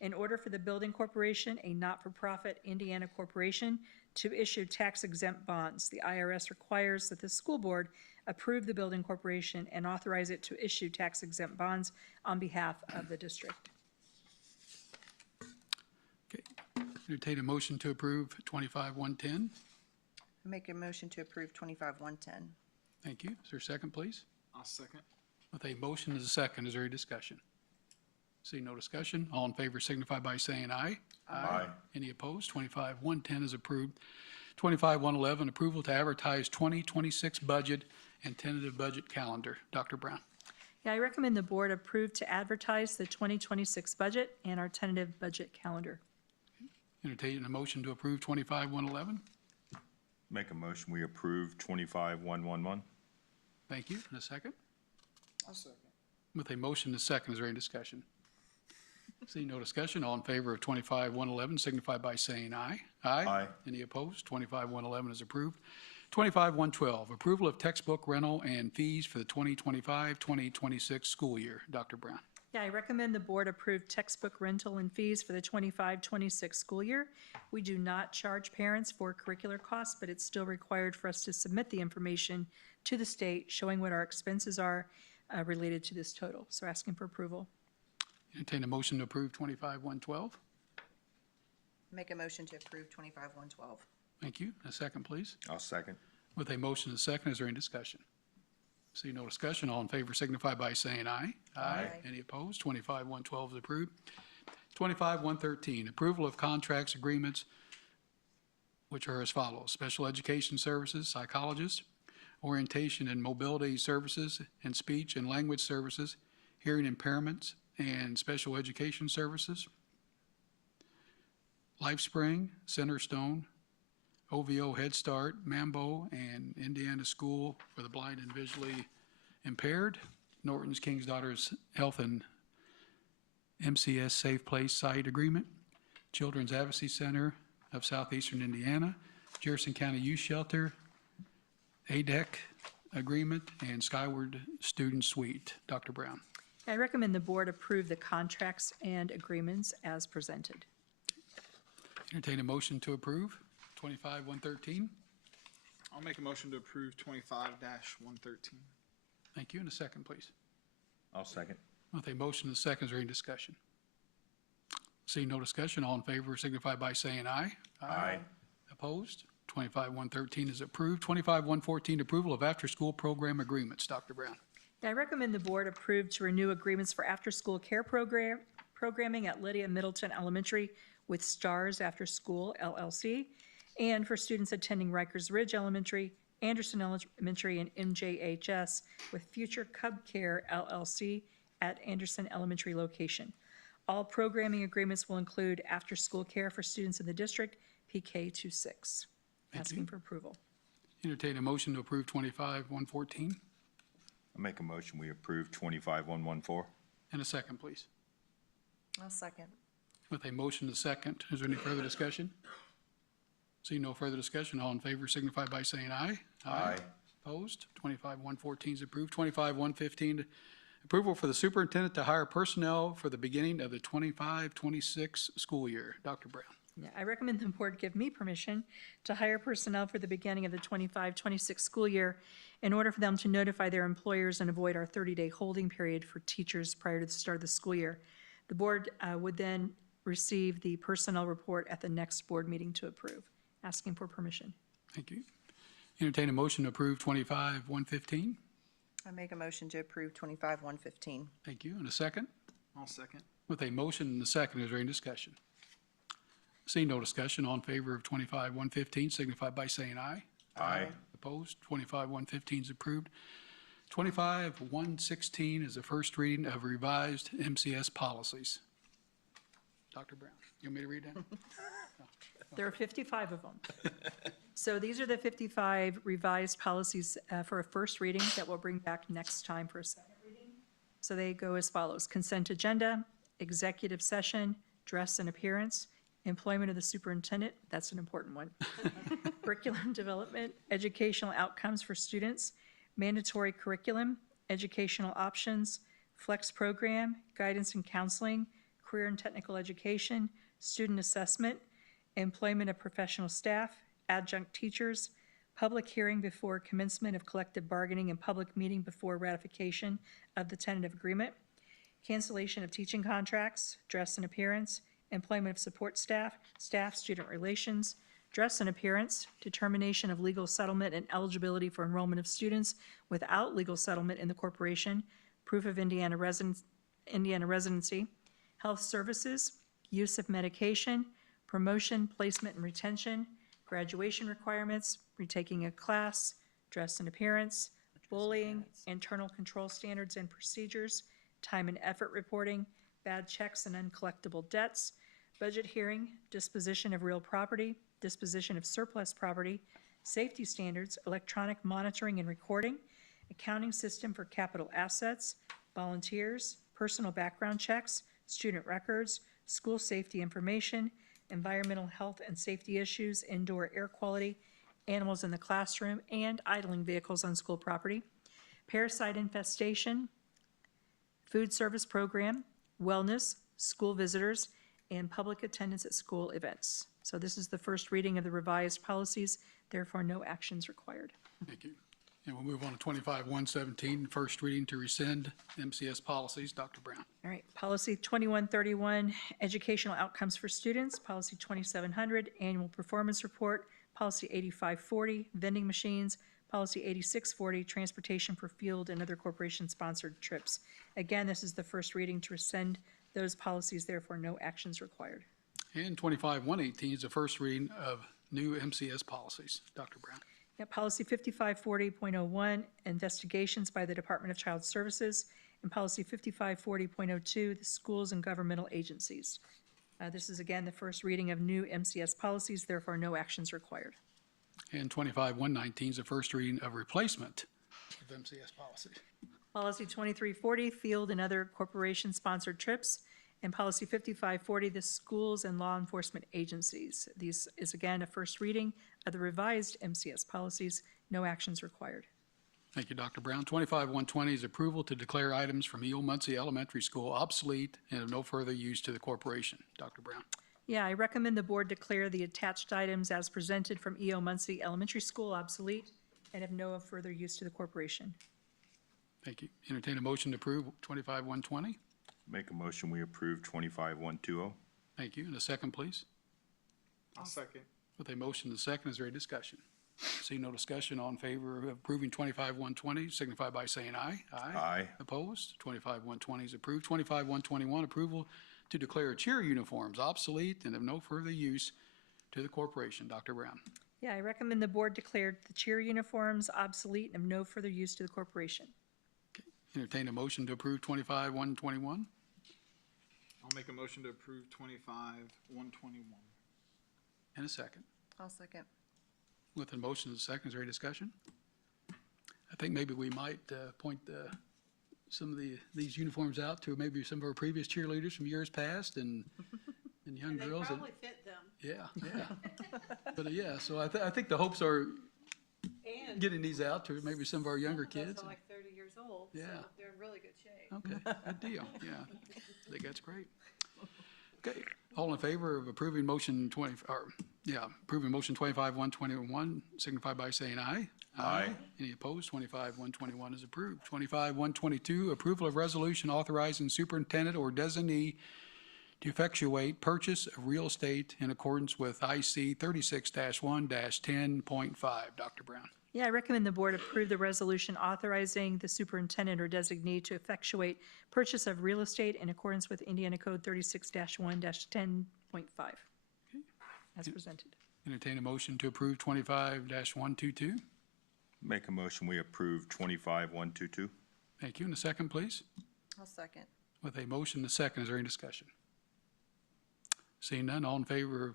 in order for the building corporation, a not-for-profit Indiana corporation, to issue tax-exempt bonds. The IRS requires that the school board approve the building corporation and authorize it to issue tax-exempt bonds on behalf of the district. Okay, entertain a motion to approve 25110. Make a motion to approve 25110. Thank you. Is there a second, please? I'll second. With a motion and a second, is there any discussion? See no discussion, all in favor signify by saying aye. Aye. Any opposed? 25110 is approved. 25111, approval to advertise 2026 budget and tentative budget calendar. Dr. Brown. Yeah, I recommend the board approve to advertise the 2026 budget and our tentative budget calendar. Entertain a motion to approve 25111. Make a motion, we approve 25111. Thank you. And a second? I'll second. With a motion and a second, is there any discussion? See no discussion, all in favor of 25111 signify by saying aye. Aye. Any opposed? 25111 is approved. 25112, approval of textbook rental and fees for the 2025-2026 school year. Dr. Brown. Yeah, I recommend the board approve textbook rental and fees for the 25-26 school year. We do not charge parents for curricular costs, but it's still required for us to submit the information to the state showing what our expenses are related to this total. So asking for approval. Entertain a motion to approve 25112. Make a motion to approve 25112. Thank you. A second, please. I'll second. With a motion and a second, is there any discussion? See no discussion, all in favor signify by saying aye. Aye. Any opposed? 25112 is approved. 25113, approval of contracts, agreements, which are as follows: special education services, psychologists, orientation and mobility services, and speech and language services, hearing impairments, and special education services. LifeSpring, Centerstone, OVO Head Start, Mambo, and Indiana School for the Blind and Visually Impaired, Norton's King's Daughters Health and MCS Safe Place Site Agreement, Children's Advocacy Center of Southeastern Indiana, Jefferson County Youth Shelter, ADEC Agreement, and Skyward Student Suite. Dr. Brown. I recommend the board approve the contracts and agreements as presented. Entertain a motion to approve 25113. I'll make a motion to approve 25-113. Thank you. And a second, please. I'll second. With a motion and a second, is there any discussion? Seeing no discussion, all in favor signify by saying aye. Aye. Opposed? 25113 is approved. 25114, approval of after-school program agreements. Dr. Brown. I recommend the board approve to renew agreements for after-school care programming at Lydia Middleton Elementary with Stars After School LLC, and for students attending Rikers Ridge Elementary, Anderson Elementary, and MJHS with Future Cub Care LLC at Anderson Elementary location. All programming agreements will include after-school care for students in the district, PK to 6. Asking for approval. Entertain a motion to approve 25114. I make a motion, we approve 25114. And a second, please. I'll second. With a motion and a second, is there any further discussion? Seeing no further discussion, all in favor signify by saying aye. Aye. Opposed? 25-114 is approved. 25-115, approval for the superintendent to hire personnel for the beginning of the 25-26 school year. Dr. Brown. Yeah, I recommend the board give me permission to hire personnel for the beginning of the 25-26 school year in order for them to notify their employers and avoid our 30-day holding period for teachers prior to the start of the school year. The board would then receive the personnel report at the next board meeting to approve. Asking for permission. Thank you. Entertain a motion to approve 25-115. I make a motion to approve 25-115. Thank you. And a second? I'll second. With a motion and a second, is there any discussion? Seeing no discussion, all in favor of 25-115 signify by saying aye. Aye. Opposed? 25-115 is approved. 25-116 is the first reading of revised MCS policies. Dr. Brown, you want me to read that? There are 55 of them. So these are the 55 revised policies for a first reading that we'll bring back next time for a second reading. So they go as follows: consent agenda, executive session, dress and appearance, employment of the superintendent, that's an important one, curriculum development, educational outcomes for students, mandatory curriculum, educational options, flex program, guidance and counseling, career and technical education, student assessment, employment of professional staff, adjunct teachers, public hearing before commencement of collective bargaining and public meeting before ratification of the tentative agreement, cancellation of teaching contracts, dress and appearance, employment of support staff, staff, student relations, dress and appearance, determination of legal settlement and eligibility for enrollment of students without legal settlement in the corporation, proof of Indiana residency, health services, use of medication, promotion, placement, and retention, graduation requirements, retaking a class, dress and appearance, bullying, internal control standards and procedures, time and effort reporting, bad checks and uncollectible debts, budget hearing, disposition of real property, disposition of surplus property, safety standards, electronic monitoring and recording, accounting system for capital assets, volunteers, personal background checks, student records, school safety information, environmental health and safety issues, indoor air quality, animals in the classroom, and idling vehicles on school property, parasite infestation, food service program, wellness, school visitors, and public attendance at school events. So this is the first reading of the revised policies, therefore no actions required. Thank you. And we'll move on to 25-117, first reading to rescind MCS policies. Dr. Brown. All right, policy 2131, educational outcomes for students, policy 2700, annual performance report, policy 8540, vending machines, policy 8640, transportation for field and other corporation-sponsored trips. Again, this is the first reading to rescind those policies, therefore no actions required. And 25-118 is the first reading of new MCS policies. Dr. Brown. Yeah, policy 5540.01, investigations by the Department of Child Services, and policy 5540.02, the schools and governmental agencies. This is again the first reading of new MCS policies, therefore no actions required. And 25-119 is the first reading of replacement of MCS policy. Policy 2340, field and other corporation-sponsored trips, and policy 5540, the schools and law enforcement agencies. These is again a first reading of the revised MCS policies, no actions required. Thank you, Dr. Brown. 25-120 is approval to declare items from E.O. Muncie Elementary School obsolete and of no further use to the corporation. Dr. Brown. Yeah, I recommend the board declare the attached items as presented from E.O. Muncie Elementary School obsolete and of no further use to the corporation. Thank you. Entertain a motion to approve 25-120. Make a motion, we approve 25-120. Thank you. And a second, please. I'll second. With a motion and a second, is there a discussion? See no discussion, all in favor of approving 25-120, signify by saying aye. Aye. Opposed? 25-120 is approved. 25-121, approval to declare cheer uniforms obsolete and of no further use to the corporation. Dr. Brown. Yeah, I recommend the board declare the cheer uniforms obsolete and of no further use to the corporation. Entertain a motion to approve 25-121. I'll make a motion to approve 25-121. And a second. I'll second. With a motion and a second, is there any discussion? I think maybe we might appoint the some of these uniforms out to maybe some of our previous cheerleaders from years past and young girls. They probably fit them. Yeah. But yeah, so I think the hopes are And getting these out to maybe some of our younger some of kids. us are like 30 years old, so Yeah. they're in really good shape. Okay, good deal, yeah. I think that's great. Okay, all in favor of approving motion approving motion 25-121, signify by saying aye. Aye. Any opposed? 25-121 is approved. 25-122, approval of resolution authorizing superintendent or designee to effectuate purchase of real estate in accordance with IC 36-1-10.5. Dr. Brown. Yeah, I recommend the board approve the resolution authorizing the superintendent or designee to effectuate purchase of real estate in accordance with Indiana Code 36-1-10.5 as presented. Entertain a motion to approve 25-122. Make a motion, we approve 25-122. Thank you. And a second, please. I'll second. With a motion and a second, is there any discussion? Seeing none, all in favor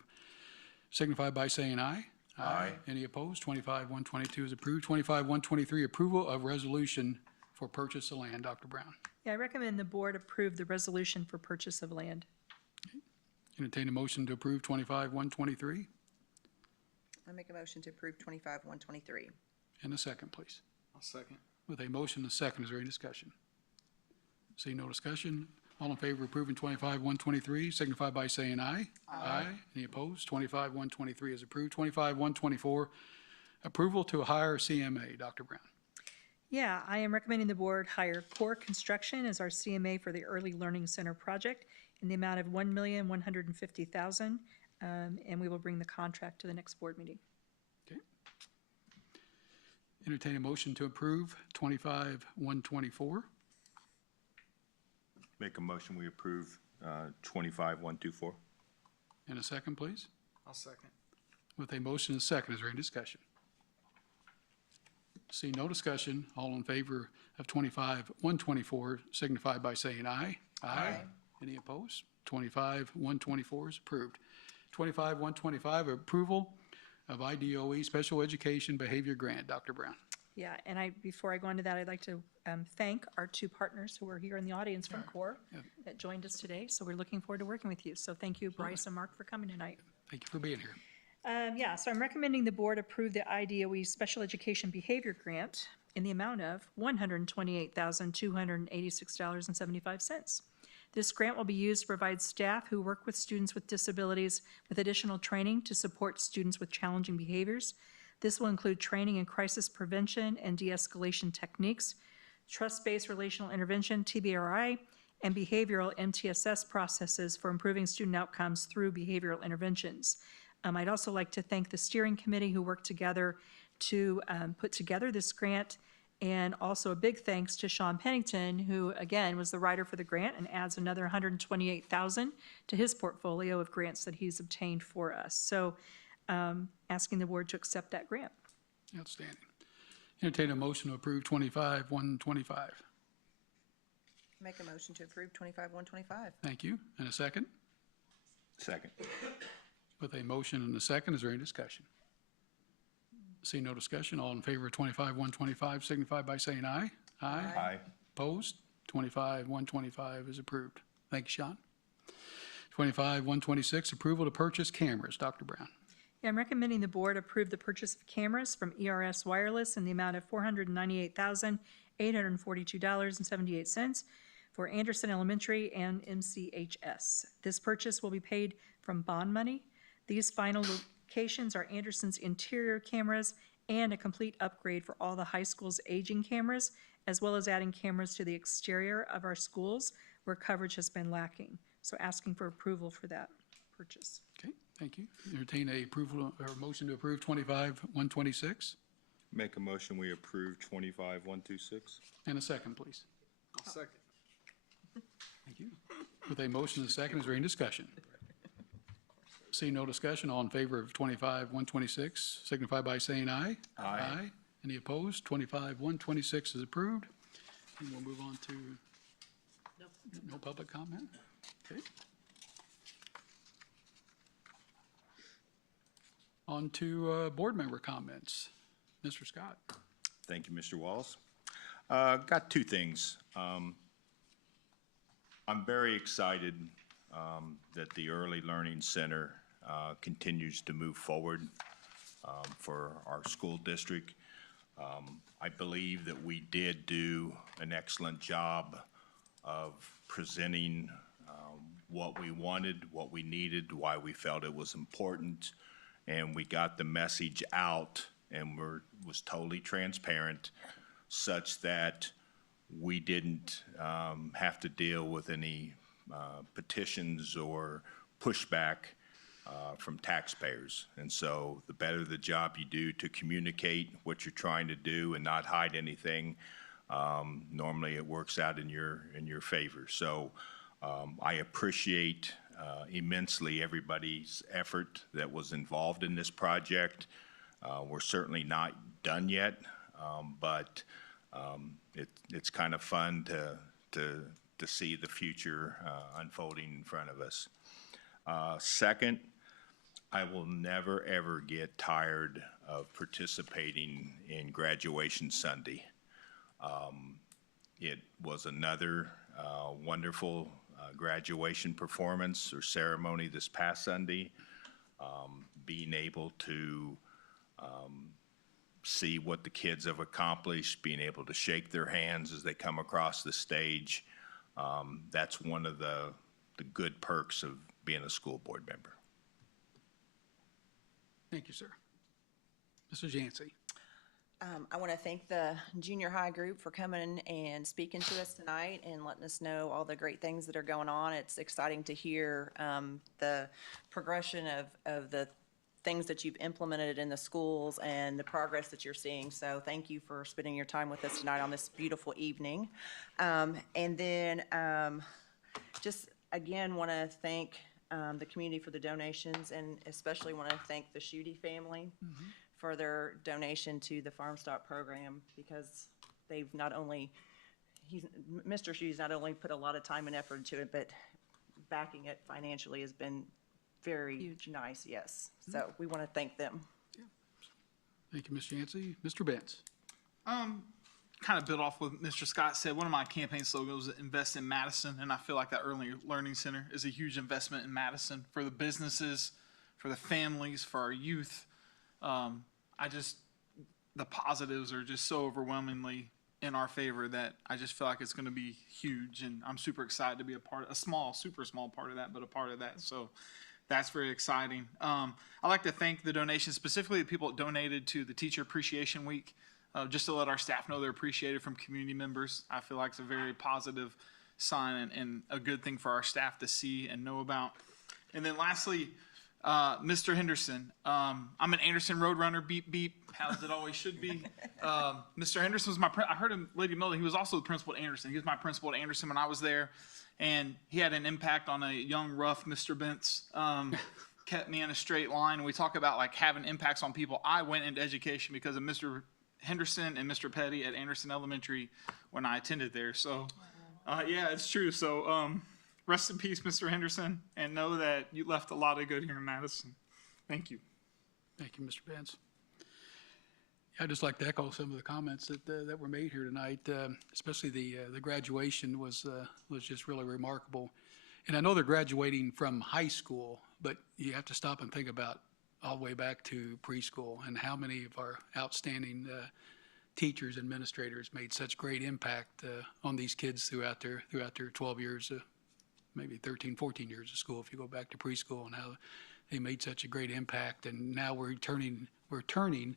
signify by saying aye. Aye. Any opposed? 25-122 is approved. 25-123, approval of resolution for purchase of land. Dr. Brown. Yeah, I recommend the board approve the resolution for purchase of land. Entertain a motion to approve 25-123. I make a motion to approve 25-123. And a second, please. I'll second. With a motion and a second, is there any discussion? See no discussion. All in favor of approving 25-123, signify by saying aye. Aye. Any opposed? 25-123 is approved. 25-124, approval to hire CMA. Dr. Brown. Yeah, I am recommending the board hire Core Construction as our CMA for the Early Learning Center project in the amount of $1,150,000, and we will bring the contract to the next board meeting. Okay. Entertain a motion to approve 25-124. Make a motion, we approve 25-124. And a second, please. I'll second. With a motion and a second, is there any discussion? See no discussion. All in favor of 25-124 signify by saying aye. Aye. Any opposed? 25-124 is approved. 25-125, approval of IDOE Special Education Behavior Grant. Dr. Brown. Yeah, and before I go into that, I'd like to thank our two partners who are here in the audience from Core that joined us today. So we're looking forward to working with you. So thank you, Bryce and Mark, for coming tonight. Thank you for being here. Yeah, so I'm recommending the board approve the IDOE Special Education Behavior Grant in the amount of $128,286.75. This grant will be used to provide staff who work with students with disabilities with additional training to support students with challenging behaviors. This will include training in crisis prevention and de-escalation techniques, trust-based relational intervention, TBRI, and behavioral MTSS processes for improving student outcomes through behavioral interventions. I'd also like to thank the steering committee who worked together to put together this grant, and also a big thanks to Sean Pennington, who again was the writer for the grant and adds another $128,000 to his portfolio of grants that he's obtained for us. So asking the board to accept that grant. Outstanding. Entertain a motion to approve 25-125. Make a motion to approve 25-125. Thank you. And a second? Second. With a motion and a second, is there any discussion? See no discussion. All in favor of 25-125 signify by saying aye. Aye. Aye. Opposed? 25-125 is approved. Thank you, Sean. 25-126, approval to purchase cameras. Dr. Brown. Yeah, I'm recommending the board approve the purchase of cameras from ERS Wireless in the amount of $498,842.78 for Anderson Elementary and MCHS. This purchase will be paid from bond money. These final locations are Anderson's interior cameras and a complete upgrade for all the high school's aging cameras, as well as adding cameras to the exterior of our schools where coverage has been lacking. So asking for approval for that purchase. Okay, thank you. Entertain a approval or motion to approve 25-126. Make a motion, we approve 25-126. And a second, please. I'll second. Thank you. With a motion and a second, is there any discussion? See no discussion. All in favor of 25-126 signify by saying aye. Aye. Any opposed? 25-126 is approved. And we'll move on to no public comment. Okay. On to board member comments. Mr. Scott. Thank you, Mr. Wallace. Got two things. I'm very excited that the Early Learning Center continues to move forward for our school district. I believe that we did do an excellent job of presenting what we wanted, what we needed, why we felt it was important, and we got the message out and was totally transparent, such that we didn't have to deal with any petitions or pushback from taxpayers. And so the better the job you do to communicate what you're trying to do and not hide anything, normally it works out in your favor. So I appreciate immensely everybody's effort that was involved in this project. We're certainly not done yet, but it's kind of fun to see the future unfolding in front of us. Second, I will never, ever get tired of participating in Graduation Sunday. It was another wonderful graduation performance or ceremony this past Sunday. Being able to see what the kids have accomplished, being able to shake their hands as they come across the stage, that's one of the good perks of being a school board member. Thank you, sir. Mr. Yancey. I want to thank the junior high group for coming and speaking to us tonight and letting us know all the great things that are going on. It's exciting to hear the progression of the things that you've implemented in the schools and the progress that you're seeing. So thank you for spending your time with us tonight on this beautiful evening. And then just again want to thank the community for the donations, and especially want to thank the Schutte family for their donation to the Farm Stock program, because they've not only, Mr. Schutte's not only put a lot of time and effort into it, but backing it financially has been very huge. Nice, yes. So we want to thank them. Thank you, Mr. Yancey. Mr. Benz. Kind of build off what Mr. Scott said. One of my campaign slogans was invest in Madison, and I feel like that Early Learning Center is a huge investment in Madison for the businesses, for the families, for our youth. The positives are just so overwhelmingly in our favor that I just feel like it's going to be huge, and I'm super excited to be a small, super small part of that, but a part of that. So that's very exciting. I'd like to thank the donations, specifically the people that donated to the Teacher Appreciation Week, just to let our staff know they're appreciated from community members. I feel like it's a very positive sign and a good thing for our staff to see and know about. And then lastly, Mr. Henderson. I'm an Anderson Roadrunner, beep, beep, as it always should be. Mr. Henderson was I heard him, Lady Miller, he was also the principal at Anderson. He was my principal at Anderson when I was there, and he had an impact on a young, rough Mr. Bentz. Kept me in a straight line. We talk about like having impacts on people. I went into education because of Mr. Henderson and Mr. Petty at Anderson Elementary when I attended there. So, yeah, it's true. So, rest in peace, Mr. Henderson, and know that you left a lot of good here in Madison. Thank you. Thank you, Mr. Benz. I'd just like to echo some of the comments that were made here tonight, especially the graduation was just really remarkable. And I know they're graduating from high school, but you have to stop and think about all the way back to preschool and how many of our outstanding teachers, administrators made such great impact on these kids throughout their 12 years, maybe 13, 14 years of school if you go back to preschool, and how they made such a great impact. And now we're turning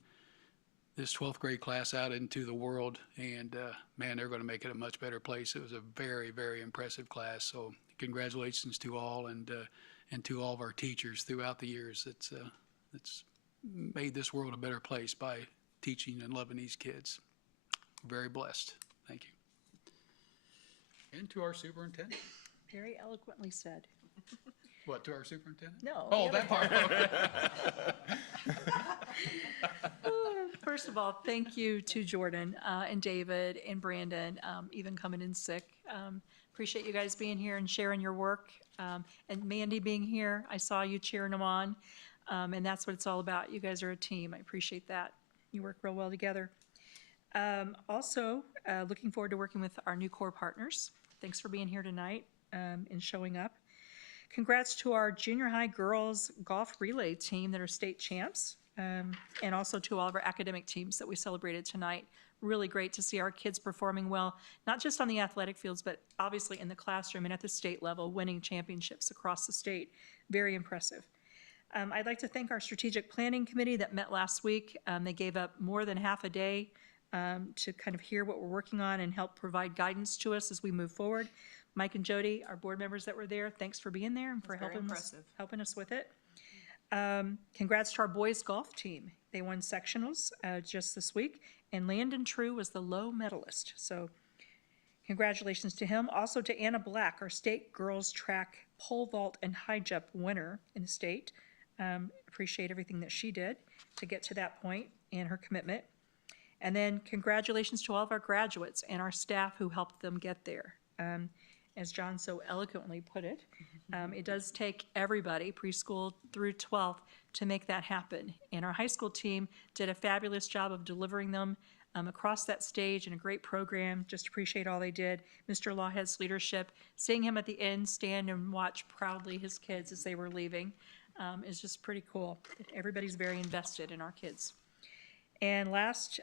this 12th grade class out into the world, and man, they're going to make it a much better place. It was a very, very impressive class. So congratulations to all, and to all of our teachers throughout the years. It's made this world a better place by teaching and loving these kids. Very blessed. Thank you. And to our superintendent. Very eloquently said. What, to our superintendent? No. Oh, that part. First of all, thank you to Jordan and David and Brandon, even coming in sick. Appreciate you guys being here and sharing your work. And Mandy being here, I saw you cheering them on. And that's what it's all about. You guys are a team. I appreciate that. You work real well together. Also, looking forward to working with our new core partners. Thanks for being here tonight and showing up. Congrats to our junior high girls golf relay team that are state champs, and also to all of our academic teams that we celebrated tonight. Really great to see our kids performing well, not just on the athletic fields, but obviously in the classroom and at the state level, winning championships across the state. Very impressive. I'd like to thank our strategic planning committee that met last week. They gave up more than half a day to kind of hear what we're working on and help provide guidance to us as we move forward. Mike and Jody, our board members that were there, thanks for being there and for helping us with it. Congrats to our boys golf team. They won sectionals just this week, and Landon True was the low medalist. So congratulations to him. Also to Anna Black, our state girls track pole vault and high jump winner in the state. Appreciate everything that she did to get to that point and her commitment. And then congratulations to all of our graduates and our staff who helped them get there. As John so eloquently put it, it does take everybody, preschool through 12th, to make that happen. And our high school team did a fabulous job of delivering them across that stage in a great program. Just appreciate all they did. Mr. Lawhead's leadership, seeing him at the end stand and watch proudly his kids as they were leaving is just pretty cool. Everybody's very invested in our kids. And last,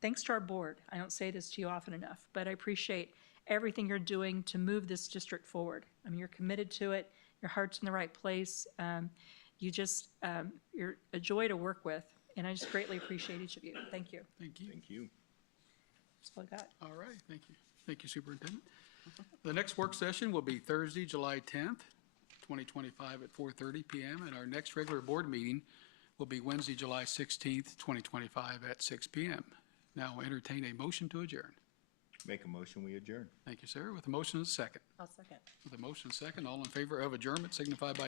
thanks to our board. I don't say this to you often enough, but I appreciate everything you're doing to move this district forward. I mean, you're committed to it. Your heart's in the right place. You're a joy to work with, and I just greatly appreciate each of you. Thank you. Thank you. Thank you. That's all I got. All right, thank you. Thank you, Superintendent. The next work session will be Thursday, July 10th, 2025 at 4:30 p.m. And our next regular board meeting will be Wednesday, July 16th, 2025 at 6 p.m. Now I'll entertain a motion to adjourn. Make a motion, we adjourn. Thank you, sir. With a motion and a second. I'll second. With a motion and a second, all in favor of adjournment signify by